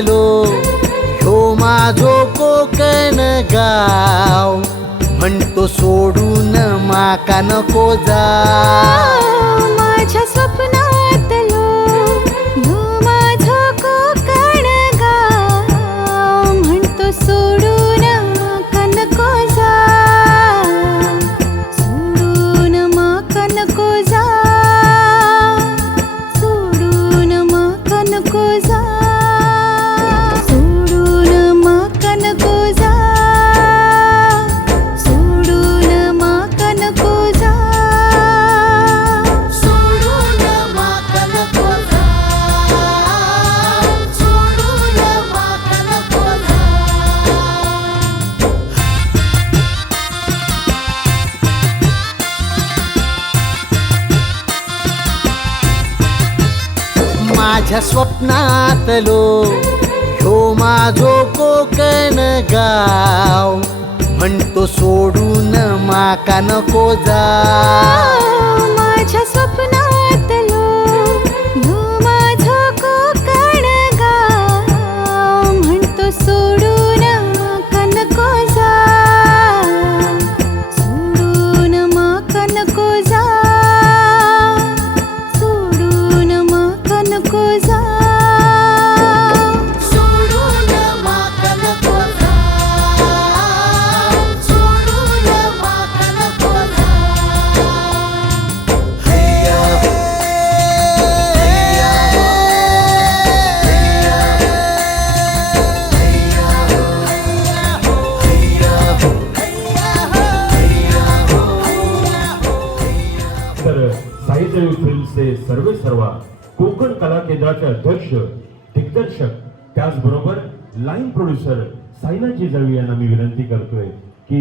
स्वप्नातलो ह्यो माझो कोकण गाव म्हणतो सोडून माका नको जा माझ्या स्वप्नातलो ह्यो माझो कोकण गाव. म्हणतो सोडून माका नको जा त्याचबरोबर लाईन प्रोड्युसर साईनाथजी जळवी यांना मी विनंती करतोय की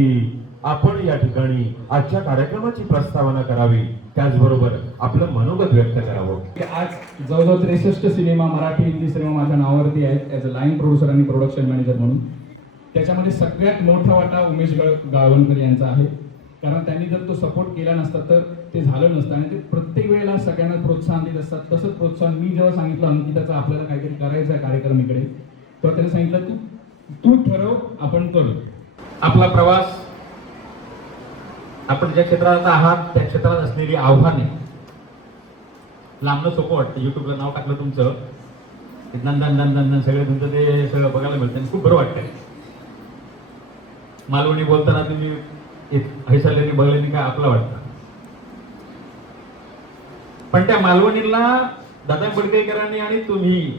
आपण या ठिकाणी आजच्या कार्यक्रमाची प्रस्तावना करावी. त्याचबरोबर आपलं मनोगत व्यक्त करावं. आज जवळजवळ त्रेसष्ट सिनेमा मराठी हिंदी सिनेमा माझ्या नावावरती आहेत ॲज अ लाईन प्रोड्युसर आणि प्रोडक्शन मॅनेजर म्हणून. त्याच्यामध्ये सगळ्यात मोठा वाटा उमेश गळ गाळवणकर यांचा आहे. कारण त्यांनी जर तो सपोर्ट केला नसता तर ते झालं नसतं आणि ते प्रत्येक वेळेला सगळ्यांना प्रोत्साहन देत असतात. तसंच प्रोत्साहन मी जेव्हा सांगितलं अंकिताचं आपल्याला काहीतरी करायचं आहे कार्यक्रम इकडे तर त्यांनी सांगितलं तू तू ठरव आपण करू. आपला प्रवास आपण ज्या क्षेत्रात आहात त्या क्षेत्रात असलेली आव्हाने. लांबणं सोपं वाटतं. युट्यूबला नाव टाकलं तुमचं. नंदन नंदन नंदन सगळं तुमचं ते सगळं बघायला मिळतं आणि खूप बरं वाटतंय. मालवणी बोलताना तुम्ही एक हैसाल्याने बघल्याने काय आपलं वाटतं? पण त्या मालवणीला दादा बडकेकरांनी आणि तुम्ही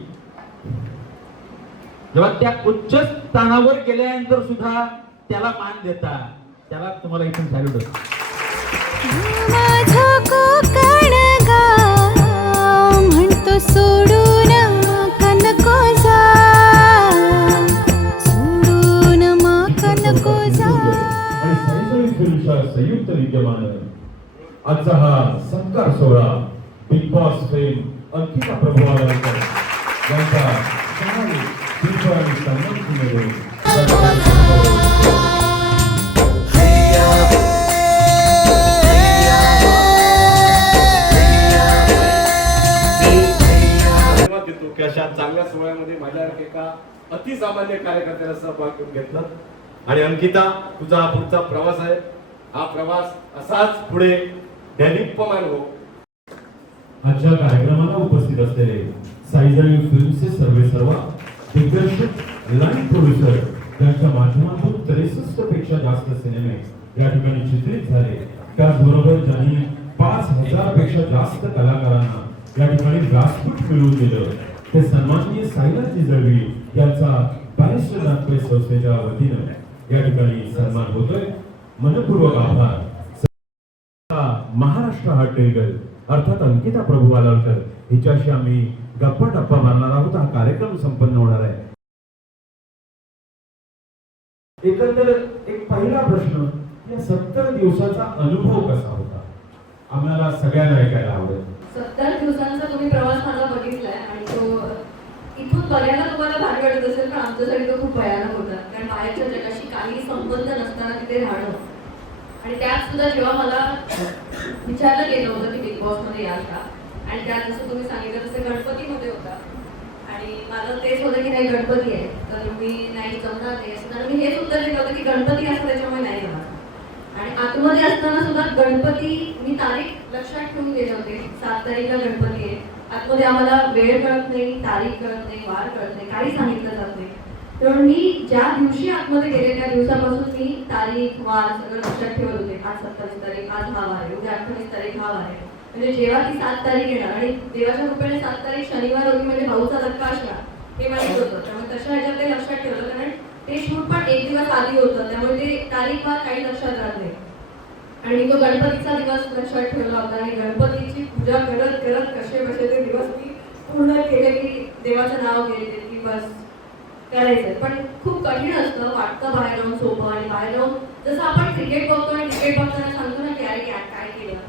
जेव्हा त्या उच्च स्थानावर गेल्यानंतर सुद्धा त्याला मान देता त्याला तुम्हाला इथून सॅल्यूट होतो. म्हणतो सोडून माका नको जा सोडून माका नको जा. संयुक्त विद्यमानं. आजचा हा सत्कार सोहळा बिग बॉस फेम अंकिता अतिसामान्य कार्यकर्त्याला सहभाग घेऊन घेतला. आणि अंकिता तुझा हा पुढचा प्रवास आहे. हा प्रवास असाच पुढे दैनिकपमान हो. आजच्या कार्यक्रमाला उपस्थित असलेले साईजाई फिल्मचे सर्वे सर्वा दिग्दर्शक लाईन प्रोड्युसर त्यांच्या माध्यमातून त्रेसष्टपेक्षा जास्त सिनेमे या ठिकाणी चित्रित झाले. त्याचबरोबर ज्यांनी पाच हजारपेक्षा जास्त कलाकारांना या ठिकाणी व्यासपीठ मिळवून दिलं. ते सन्माननीय साईनाथजी जिजळवी यांचा बॅरिस्टर नागपूर संस्थेच्या वतीनं या ठिकाणी सन्मान होतोय. मनपूर्वक आभार. महाराष्ट्र हा टेगल अर्थात अंकिता प्रभू आलावकर हिच्याशी आम्ही गप्पा टप्पा मारणार आहोत. हा कार्यक्रम संपन्न होणार आहे. एकंदर एक पहिला प्रश्न या सत्तर दिवसाचा अनुभव कसा होता? आम्हाला सगळ्यांना ऐकायला आवडेल. सत्तर दिवसांचा तुम्ही प्रवास माझा बघितला इथून बऱ्याला तुम्हाला भारी वाटत असेल पण आमच्यासाठी तो खूप भयानक होता. कारण बाहेरच्या जगाशी काही संबंध नसताना तिथे राहणं. आणि त्यात सुद्धा जेव्हा मला विचारलं गेलं होतं की बिग बॉसमध्ये याल का आणि त्यात जसं तुम्ही सांगितलं तसं गणपतीमध्ये होता. आणि माझं तेच होतं की नाही गणपती आहे. तर मी नाही जमणार नाही असं. मी हेच उत्तर दिलं होतं की गणपती असं त्याच्यामुळे नाही जमणार. आणि आतमध्ये असताना सुद्धा गणपती मी तारीख लक्षात ठेवून गेले होते. सात तारीखला गणपती आहे. आतमध्ये आम्हाला वेळ कळत नाही तारीख कळत नाही वार कळत नाही काही सांगितलं जात नाही. तर मी ज्या दिवशी आतमध्ये गेले त्या दिवसापासून मी तारीख वार सगळं लक्षात ठेवत होते. आज सत्तावीस तारीख आज हा वार आहे. उद्या अठ्ठावीस तारीख हा वार आहे. म्हणजे जेव्हा ती सात तारीख येणार आणि देवाच्या रुपयाने सात तारीख शनिवार होती म्हणजे भाऊचा धक्का असणार हे माहीत होतं. त्यामुळे तशा ह्याच्यात ते लक्षात ठेवलं कारण ते शूट पण एक दिवस आधी होतं. त्यामुळे ते तारीख वार काही लक्षात राहत नाही. आणि तो गणपतीचा दिवस लक्षात ठेवला होता आणि गणपतीची पूजा करत करत कसे कसे ते दिवस मी पूर्ण केले की देवाचं नाव घेते की बस करायचं. पण खूप कठीण असतं वाटतं बाहेर जाऊन सोपं आणि बाहेर जाऊन. जसं आपण क्रिकेट बघतो आणि क्रिकेट बघताना सांगतो ना की अरे काय काय केलं?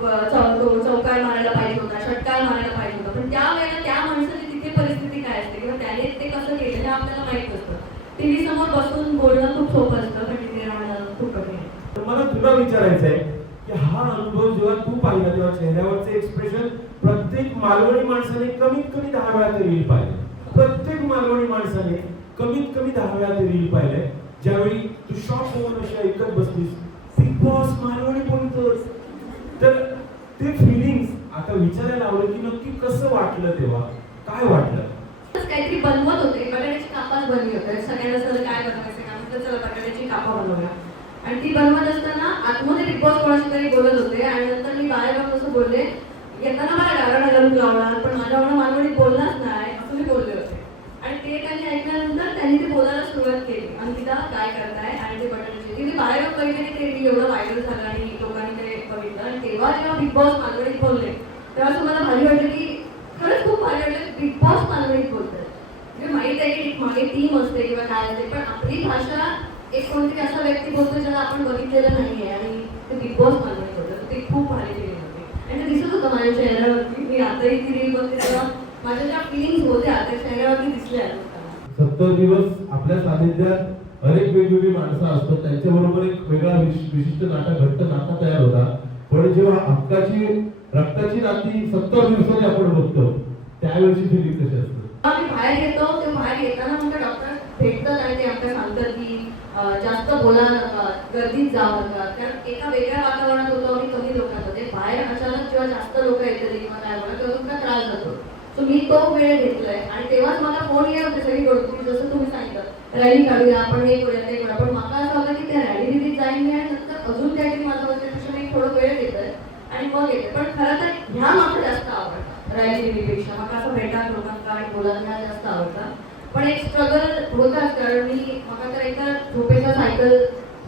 व- चौकार मारायला पाहिजे होता षटकार मारायला पाहिजे होता. पण त्या वेळेला त्या माणसाची तिथे परिस्थिती काय असते? किंवा त्याने ते कसं केलं हे आपल्याला माहीत असतं टीव्ही समोर बसून बोलणं खूप सोपं असतं पण तिथे राहणं खूप कठीण आहे तर मला तुला विचारायचं आहे की हा अनुभव जेव्हा तू पाहिला तेव्हा चेहऱ्यावरचे एक्सप्रेशन प्रत्येक मालवणी माणसाने कमीत कमी दहा वेळा ते रील पाहिले. प्रत्येक मालवणी माणसाने कमीत कमी दहा वेळा ते रील पाहिले. ज्यावेळी तू शॉक होऊन अशी ऐकत बसलीस बिग बॉस मालवणी बोलतोस तर ते फिलिंग्स आता विचारायला आवडेल की नक्की कसं वाटलं तेव्हा? काय वाटलं? काहीतरी बनवत होते. बटाट्याची कापात बनली होते. सगळ्यांना काय बनवायचं? काम चला बटाट्याची कापा बनवूया. आणि ती बनवत असताना आतमध्ये बिग बॉस कोणाशी तरी बोलत होते आणि नंतर मी बाहेर जाऊन असं बोलले येताना मला गाणं घालून लावणार पण माझ्या एवढं मालवणी बोलणारच नाही असं मी बोलले होते आणि ते त्यांनी ऐकल्यानंतर त्यांनी ते बोलायला सुरुवात केली अंकिता काय करताय आणि ते बटाट्याची तिथे बाहेर जाऊन बघितलं की ते reel एवढं व्हायरल झालं आणि लोकांनी ते बघितलं आणि तेव्हा जेव्हा बिग बॉस मालवणीत बोलले. तेव्हा तुम्हाला भारी वाटलं की खरंच खूप भारी वाटलं बिग बॉस मालवणीत बोलतात म्हणजे माहीत आहे की मागे टीम असते किंवा काय असते पण आपली भाषा एक कोणतरी असा व्यक्ती बोलतो ज्याला आपण बघितलेलं नाहीये आणि ते बिग बॉस मालवणीत होतं ते खूप भारी फिलिंग होती. आणि ते दिसत होतं माझ्या चेहऱ्यावरती. मी आताही ती रील बघते तेव्हा माझ्या ज्या फिलिंग्स होत्या त्या चेहऱ्यावरती दिसल्या सत्तर दिवस आपल्या सानिध्यात अनेक वेगवेगळी माणसं असतात. त्यांच्याबरोबर एक वेगळा विशिष्ट नाटक घट्ट नाता तयार होता पण जेव्हा हक्काची रक्ताची नाती सत्तर दिवसांनी आपण बघतो त्यावेळेची फिलिंग कशी असते? आम्ही बाहेर येतो ते बाहेर येताना मग डॉक्टर भेटतात आणि ते आपल्याला सांगतात की जास्त बोला नका गर्दीत जाऊ नका. कारण एका वेगळ्या वातावरणात होतो आणि कमी लोकांत होते बाहेर अचानक जेव्हा जास्त लोक येतात किंवा काय होणार तेव्हा तुमचा त्रास जातो सो मी तो वेळ घेतलाय. आणि तेव्हाच मला फोन येत होते सगळी की जसं तुम्ही सांगितलं. रॅली काढूया आपण हे करूया ते करूया. पण मला असं होतं की त्या रॅली दिली जाईल आणि नंतर अजून त्या माझं होतं मी थोडं वेळ घेतोय आणि मग येते. पण खरं तर ह्या मात्र जास्त आवडतात रॅली दिदीपेक्षा मग असं भेटा लोकांना आणि मुलांना जास्त आवडतं. पण एक स्ट्रगल होताच कारण मी मला तर एकदा झोपेचा सायकल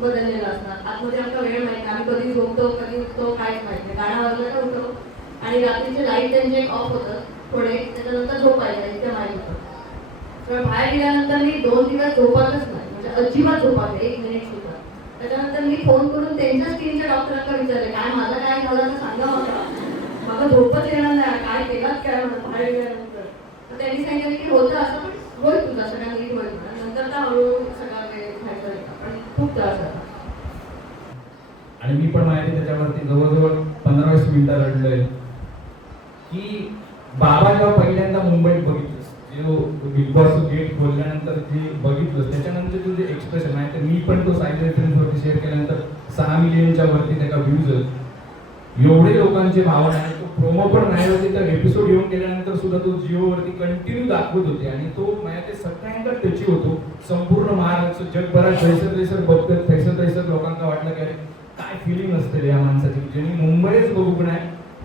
बदललेला असणार आतमध्ये आमचा वेळ माहिती आम्ही कधी झोपतो कधी उठतो काहीच माहिती नाही गाणं वाजलं तर उठतो. आणि रात्रीचे लाइट त्यांचे एक ऑफ होतं थोडे. त्याच्यानंतर झोपायचं इथे माहीत होतं. तर बाहेर गेल्यानंतर मी दोन दिवस झोपतच नाही. म्हणजे अजिबात झोपात एक मिनिट सुद्धा. त्याच्यानंतर मी फोन करून त्यांच्या स्किनच्या डॉक्टरांना विचारले काय माझं काय झालं तर सांगा मला मला झोपच येणार नाही काय केलाच काय म्हणून बाहेर गेल्यानंतर. तर त्यांनी सांगितलं की होतं असं पण होय तुझा सगळ्या नीट होईल नंतर तर हळूहळू सगळा वेळ खायचा पण खूप त्रास झाला. आणि मी पण माहिती त्याच्यावरती जवळजवळ पंधरा वीस मिनिटं रडलोय. की बाबा जेव्हा पहिल्यांदा मुंबईत बघितलं जो बिग बॉस गेट खोलल्यानंतर जे बघितलं त्याच्यानंतर तुझे एक्सप्रेशन आहे तर मी पण तो सांगितलं सहा मिलियनच्या वरती त्याचा व्ह्यूज एवढे लोकांचे भावना आहे तो प्रोमो पण नाही होते तर एपिसोड येऊन गेल्यानंतर सुद्धा तो जिओवरती कंटिन्यू दाखवत होते. आणि तो माझ्या ते सगळ्यांकडे टची होतो. संपूर्ण महाराष्ट्र जगभरात थैसर थैसर बघतात थैसर थैसर लोकांना वाटलं की अरे काय फिलिंग असते या माणसाची? ज्यांनी मुंबईच बघू आहे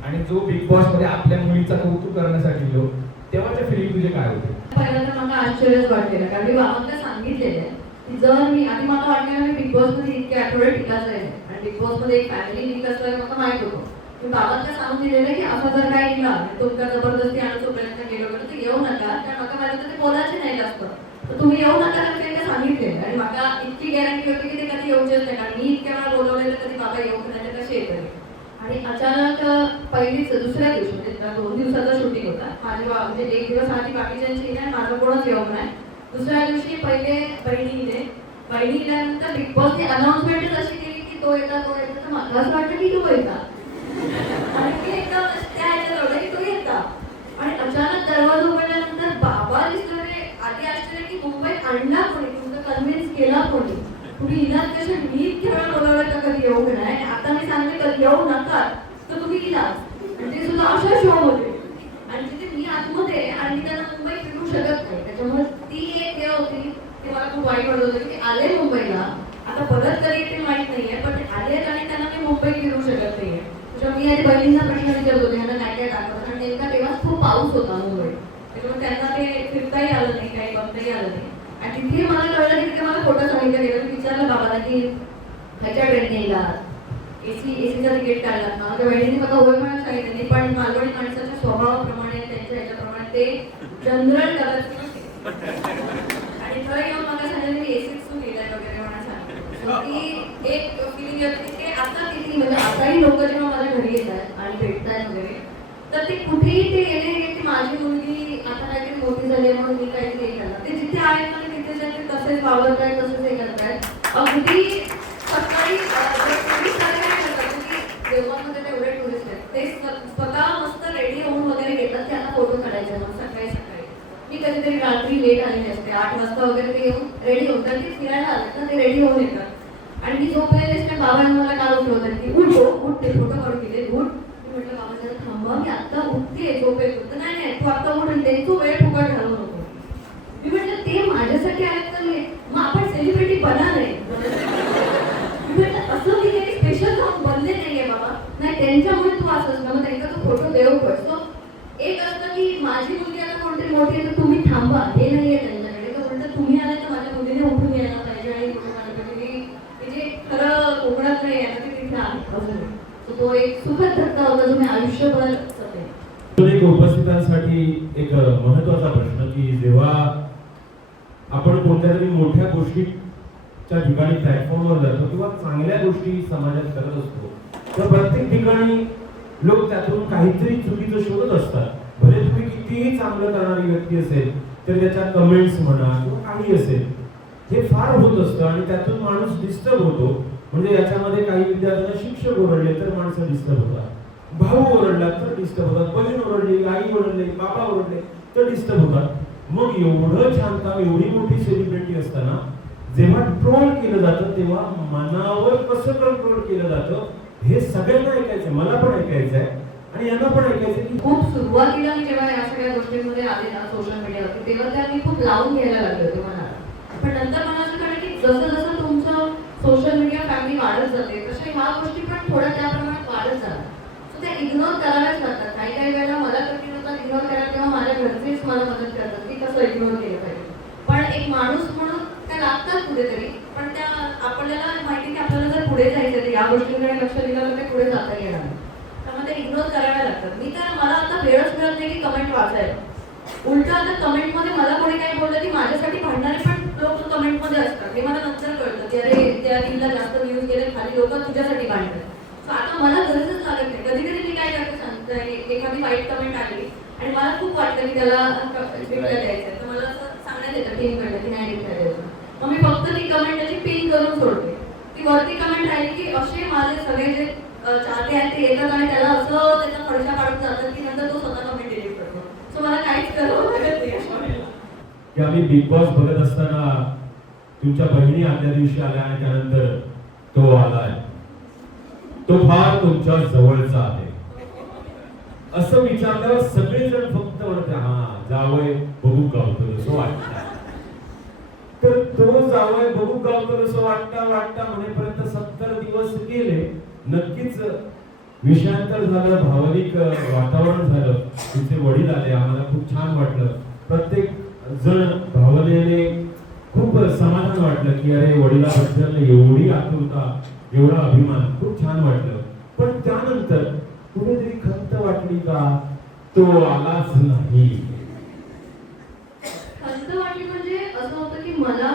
आणि जो बिग बॉसमध्ये आपल्या मुलीचा कौतुक करण्यासाठी गेलो तेव्हाच्या फिलिंग तुझे काय होते? पहिल्यांदा मला आश्चर्यच वाटलेलं कारण मी बाबांना सांगितलेलं आहे. जर मी आधी मला वाटलं मी बिग बॉसमध्ये इतके आठवडे टिकायचं आहे. आणि बिग बॉसमध्ये एक फॅमिली लिंक असल्याने मला माहीत होतं. मी बाबांना सांगून दिलेलं की असं जर काय निघला तुमच्या जबरदस्ती आणि तोपर्यंत गेलो तर येऊ नका. कारण मला माझ्या ते बोलायचे नाही जास्त. तर तुम्ही येऊ नका तर त्यांना सांगितले आणि मला इतकी गॅरंटी होती की ते कधी येऊच नाही. कारण मी इतक्या वेळा बोलवलेलं कधी बाबा येऊ नाही कसे येतले आणि अचानक पहिलीच दुसऱ्या दिवशी म्हणजे दोन दिवसाचा शूटिंग होता. माझे म्हणजे एक दिवस आधी बाकीच्यांची नाही माझं कोणच येऊ नाही दुसऱ्या दिवशी पहिले बहिणीने बहिणी गेल्यानंतर बिग बॉसने अनाऊन्समेंटच अशी केली की तो येता तो येता तर मला असं वाटतं की तो येता. आणि एकदा त्या ह्याच्यात की तो येता. आणि अचानक दरवाजा उघडल्यानंतर बाबा दिसले आधी आश्चर्य की मुंबईत आणला कोणी? तुमचं कन्व्हिन्स केला कोणी? तुम्ही इलाज कसे? मी इतक्या वेळा बोलावलं कधी येऊ नाही आता मी सांगते कधी येऊ नका तर तुम्ही इलाज. आणि ते सुद्धा अशा शो मध्ये आणि तिथे मी आतमध्ये आहे आणि मी त्यांना मुंबई फिरू शकत नाही त्याच्यामुळे ती एक हे होती ती मला खूप वाईट वाटत होतं की ते आले मुंबईला. आता परत तरी ते माहीत नाहीये पण ते आले आणि त्यांना मी मुंबई फिरू शकत नाहीये. त्याच्यामुळे मी आधी बहिणींना प्रश्न विचारत होते ह्यांना काय काय दाखवत आणि नेमका तेव्हाच खूप पाऊस होता मुंबईत. त्याच्यामुळे त्यांना ते फिरताही आलं नाही काही बघताही आलं नाही. आणि तिथे मला कळलं की तिथे मला खोटं सांगितलं गेलं. विचारलं बाबाला की ह्याच्या ट्रेनने येईल एसी एसीचं तिकीट काढला ना माझ्या बहिणीने मला होय म्हणून सांगितलं नाही पण मालवणी माणसाच्या स्वभावाप्रमाणे त्यांच्या ह्याच्याप्रमाणे ते जनरल कदाचित नसते. येऊन मला सांगितलं की एसीच तू वगैरे म्हणून सांगितलं. ती एक फिलिंग येते की ते आता किती म्हणजे आताही लोक जेव्हा माझ्या घरी येतात आणि भेटतात वगैरे तर ते कुठेही ते येणे की माझी मुलगी आता काहीतरी मोठी झाली आहे म्हणून मी काहीतरी हे करणार. ते जिथे आहेत म्हणजे तिथे ते तसेच वावरत आहेत तसेच हे करत अगदी सकाळी अं, जे टुरिस्ट आहेत. ते स्वतः मस्त रेडी होऊन वगैरे घेतात की आता फोटो काढायचे मग सकाळी सकाळी मी कधीतरी लेट आलेली असते. आठ वाजता वगैरे ते येऊन रेडी होतात ते फिरायला आलं तर ते रेडी होऊन येतात. आणि मी झोपलेले असते बाबांनी मला काल उठवतात की उठ हो, उठ ते फोटो काढून दिले उठ. मी म्हटलं बाबा जरा थांबा मी आत्ता उठते. झोपेल तर नाही नाही तू आत्ता उठ. आणि तू वेळ फुकट घालू नको मी म्हटलं ते माझ्यासाठी आहेत तर हे- मग आपण सेलिब्रिटी बना नाही मी म्हटलं असं मी काही स्पेशल जाऊन बनले नाही आहे बाबा. नाही त्यांच्यामुळे तू असं ना मग त्यांचा तो फोटो देऊ पडतो एक असतं की माझी मुलगी मोठी तर तुम्ही थांबा. हे नाहीये त्यांच्याकडे तर म्हणतात तुम्ही आला तर माझ्या मुलीने उठून यायला पाहिजे आणि म्हणजे खरं कोकणात नाही आहे ते तिथे आहे. तो एक सुखद धक्का होता जो मी आयुष्यभर एक उपस्थितांसाठी एक महत्त्वाचा प्रश्न की जेव्हा आपण कोणत्या तरी मोठ्या गोष्टीच्या ठिकाणी प्लॅटफॉर्मवर जातो किंवा चांगल्या गोष्टी समाजात करत असतो तर प्रत्येक ठिकाणी लोक त्यातून काहीतरी चुकीचं शोधत असतात. भले तुम्ही कितीही चांगलं करणारी व्यक्ती असेल तर त्याच्या कमेंट्स म्हणा किंवा काही असेल हे फार होत असतं आणि त्यातून माणूस डिस्टर्ब होतो. म्हणजे याच्यामध्ये काही विद्यार्थ्यांना शिक्षक ओरडले तर माणसं डिस्टर्ब होतात. भाऊ ओरडला तर डिस्टर्ब होतात. बहीण ओरडली आई ओरडले बाबा ओरडले तर डिस्टर्ब होतात. मग एवढं छान काम एवढी मोठी सेलिब्रिटी असताना जेव्हा ट्रोल केलं जातं तेव्हा मनावर कसं कंट्रोल केलं जातं हे सगळ्यांना ऐकायचं मला पण ऐकायचं आहे आणि यांना पण ऐकायचं खूप सुरुवातीला मी जेव्हा या सगळ्या गोष्टींमध्ये आले ना सोशल मीडियावरती तेव्हा त्या मी खूप लावून घ्यायला लागले होते मनाला. पण नंतर मला असं कळलं की जसं जसं तुमचं सोशल मीडिया फॅमिली वाढत जाते तसे ह्या गोष्टी पण थोड्या त्या प्रमाणात वाढत जातात. सो त्या इग्नोर कराव्याच लागतात. काही काही वेळेला मला कठीण होतात इग्नोर करायला तेव्हा माझ्या घरचेच मला मदत करतात की कसं इग्नोर केलं पाहिजे. पण एक माणूस म्हणून त्या लागतात कुठेतरी पण त्या आपल्याला माहिती की आपल्याला जर पुढे जायचं तर या गोष्टींकडे लक्ष दिलं तर ते पुढे जाता येणार ते इग्नोर कराव्या लागतात. मी तर मला आता वेळच मिळत नाही की कमेंट वाचायला. उलट आता कमेंटमध्ये मला कोणी काही बोललं की माझ्यासाठी भांडणारे पण लोक कमेंटमध्ये असतात. हे मला नंतर कळतं की अरे त्या रीलला जास्त व्ह्यूज गेले खाली लोक तुझ्यासाठी भांडतात. आता मला गरजच लागत नाही. कधी कधी मी काय करते सांगते एखादी वाईट कमेंट आली आणि मला खूप वाटतं की त्याला रिप्लाय द्यायचं तर मला असं सांगण्यात येतं की नाही रिप्लाय द्यायचं मग मी फक्त ती कमेंट त्याची पिन करून सोडते. ती वरती कमेंट राहिली की असे माझे सगळे जे चाहते आहेत ते येतात आणि त्याला असं त्याचा फडशा काढून जातात की नंतर तो स्वतः कमेंट डिलीट करतो सो मला काहीच करावं लागत नाही अशा वेळेला की आम्ही बिग बॉस बघत असताना तुमच्या बहिणी आदल्या दिवशी आल्या आणि त्यानंतर तो आलाय. तो फार तुमच्या जवळचा आहे. असं विचारल्यावर सगळेजण फक्त म्हणते हा जावय बघू गावतो असं वाटतं. तर तो जावय बघू गावतो असं वाटता वाटता म्हणेपर्यंत सत्तर दिवस गेले. नक्कीच विषयांतर झालं भावनिक वातावरण झालं. तिचे वडील आले आम्हाला खूप छान वाटलं. प्रत्येक जर भावनेने खूप समाधान वाटलं की अरे वडिलाबद्दल एवढी आतुरता एवढा अभिमान खूप छान वाटलं. पण त्यानंतर कुठेतरी खंत वाटली का? तो आलाच नाही. खंत वाटली म्हणजे असं होतं की मला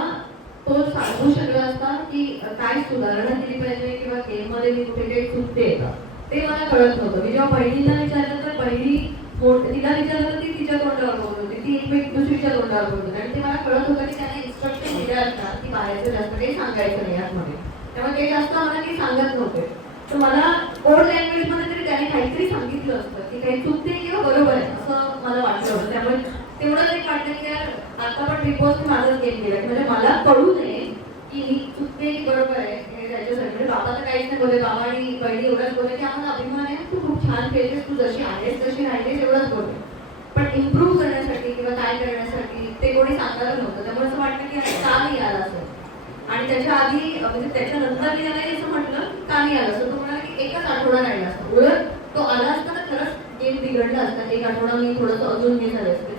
तो सांगू शकला असता की काय सुधारणा दिली पाहिजे किंवा गेममध्ये मी कुठे काही चुकते का? ते मला कळत नव्हतं. मी जेव्हा बहिणीला विचारलं तर बहिणी तिला विचारलं तर ती तिच्या तोंडावर बोलत होती. ती एकमेक दुसरीच्या तोंडावर बोलत होती. आणि ते मला कळत होतं की त्यांना इन्स्ट्रक्शन दिल्या असतात की बाहेरचं जास्त काही सांगायचं नाही आतमध्ये. त्यामुळे ते जास्त मला काही सांगत नव्हते. तर मला कोड लँग्वेजमध्ये तरी त्याने काहीतरी सांगितलं असतं की काही चुकते किंवा बरोबर आहे असं मला वाटलं होतं. त्यामुळे तेवढं एक वाटलं की यार आता पण रिपोर्ट माझंच गेम केला म्हणजे मला कळू नये की मी चुकते बरोबर आहे. हे त्याच्यासाठी. म्हणजे बाबा तर काहीच नाही बोलले. बाबा आणि बहिणी एवढंच बोलले की आम्हाला अभिमान आहे. तू खूप छान खेळतेस तू जशी आहेस तशी राहिलीस एवढंच बोलले. पण इम्प्रूव्ह करण्यासाठी किंवा काय करण्यासाठी ते कोणी सांगायला नव्हतं. त्यामुळे असं वाटतं की अरे का नाही आला असं? आणि त्याच्या आधी अं, म्हणजे त्याच्यानंतर मी त्याला असं म्हटलं का नाही आला असं? तो म्हणाला की एकच आठवडा राहिला असतो. उलट तो आला असता तर खरंच गेम बिघडला असता. एक आठवडा मी थोडंसं अजून हे झाले असते.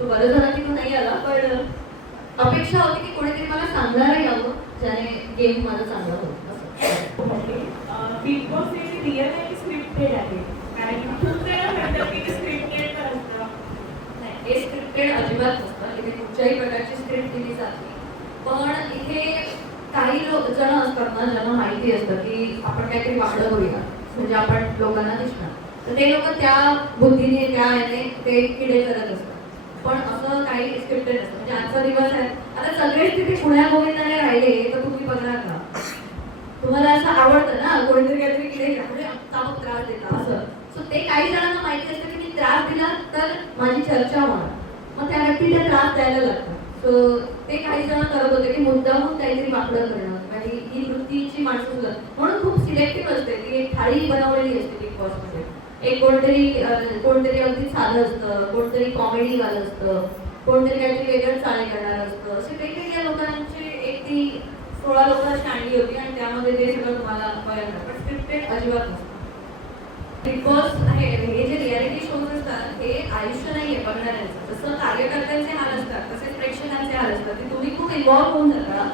तो बरं झाला की तो नाही आला पण अपेक्षा होती की कोणीतरी मला सांगायला यावं गेम माझा चांगला होईल असं. बिग बॉस हे रिअल आणि स्क्रिप्टेड आहे? कारण की खूप जण म्हणतात की स्क्रिप्टेड असतं नाही हे स्क्रिप्टेड अजिबात नसतं. इथे कुठच्याही प्रकारची स्क्रिप्ट दिली जाते पण इथे काही लोक जण असतात ना ज्यांना माहिती असतं की आपण काहीतरी वाकडं म्हणजे आपण लोकांना दिसणार. तर ते लोक त्या बुद्धीने त्या याने ते किडे करत असतात. पण असं काही स्क्रिप्टेड नसतं. म्हणजे आजचा दिवस आहे. आता सगळेच तिथे पुण्या गोविंदाने राहिले तर तुम्ही बघणार का? तुम्हाला असं आवडतं ना कोणीतरी काहीतरी केले आत्ता तापक त्रास देतात. असं. सो ते काही जणांना माहिती असतं की मी त्रास दिला तर माझी चर्चा होणार. मग त्या व्यक्तीला त्रास द्यायला लागतात सो ते काही जण करत होते की मुद्दामून काहीतरी वाकडं करणं. आणि ही वृत्तीची माणसं म्हणून खूप सिलेक्टिव्ह असते. ती एक थाळी बनवलेली असते बिग बॉसमध्ये एक कोणतरी कोणतरी अगदी साधं असतं कोणतरी कॉमेडीवालं असतं कोणतरी काहीतरी वेगळं चाळे करणार असतं. असे वेगवेगळ्या लोकांची एक ती सोळा लोकांची आणली होती आणि त्यामध्ये ते सगळं तुम्हाला बघायला पण स्क्रिप्टेड अजिबात नसतं. बिग बॉस आहे हे जे रियालिटी शोज असतात हे आयुष्य नाही आहे बघणाऱ्यांचं. जसं कार्यकर्त्यांचे हाल असतात तसेच प्रेक्षकांचे हाल असतात. ते तुम्ही खूप इन्व्हॉल्व होऊन जाता.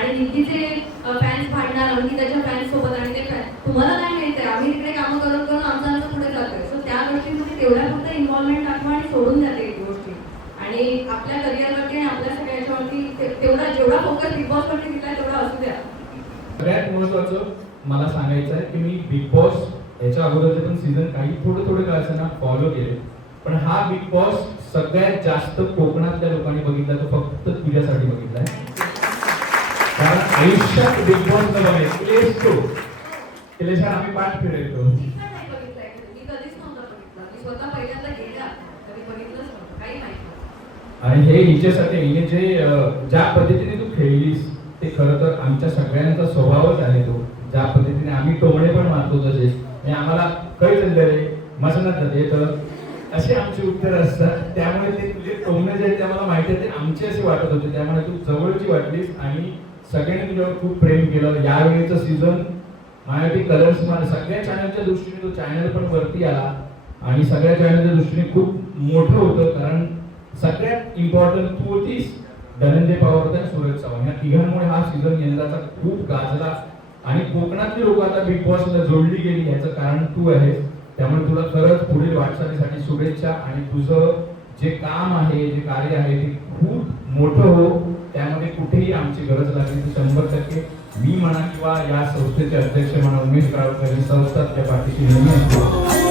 आणि नितीचे फॅन्स भांडणार अंकिताच्या फॅन्स सोबत आणि ते तुम्हाला काय माहिती आहे आम्ही तिकडे कामं करत करून आमचा आमचं पुढे जातोय. सो त्या गोष्टी तुम्ही तेवढ्या फक्त इन्व्हॉल्वमेंट दाखवा आणि सोडून जाते एक गोष्टी. आणि आपल्या करिअरवरती आणि आपल्या सगळ्याच्यावरती तेवढा जेवढा फोकस बिग बॉसवरती दिला तेवढा असू द्या. सगळ्यात महत्वाचं मला सांगायचं आहे की मी बिग बॉस याच्या अगोदरचे पण सीझन काही थोडे थोडे का असेना फॉलो केले. पण हा बिग बॉस सगळ्यात जास्त कोकणातल्या लोकांनी बघितला तो फक्त तुझ्यासाठी बघितलाय. आहे आयुष्यात बिग बॉस न बघायचं आम्ही पाठ फिरायचो आणि हे हिच्यासाठी हिने जे ज्या पद्धतीने तू खेळलीस ते खरं तर आमच्या सगळ्यांचा स्वभावच आहे तो. ज्या पद्धतीने आम्ही टोमणे पण मारतो तसे आणि आम्हाला काही रे मसनात जाते तर. असे आमचे उत्तर असतात. त्यामुळे ते तुझे टोमणे जे आहेत ते आम्हाला माहिती आहे ते आमचे असे वाटत होते. त्यामुळे तू जवळची वाटलीस आणि सगळ्यांनी तुझ्यावर खूप प्रेम केलं. यावेळीचं सीझन मायाटी कलर्स मला सगळ्या चॅनलच्या दृष्टीने तो चॅनल पण वरती आला. आणि सगळ्या चॅनलच्या दृष्टीने खूप मोठं होतं कारण सगळ्यात इम्पॉर्टंट तू होतीस धनंजय पवार त्या सूरज चव्हाण. या तिघांमुळे हा सीझन यंदाचा खूप गाजला. आणि कोकणातली लोक आता बिग बॉसला जोडली गेली याचं कारण तू आहेस. त्यामुळे तुला खरंच पुढील वाटचालीसाठी शुभेच्छा. आणि तुझं जे काम आहे जे कार्य आहे ते खूप मोठं हो. त्यामध्ये कुठेही आमची गरज लागली तर शंभर टक्के मी म्हणा किंवा या संस्थेचे अध्यक्ष म्हणा उमेश गावकर संस्था त्या पाठीशी नेहमी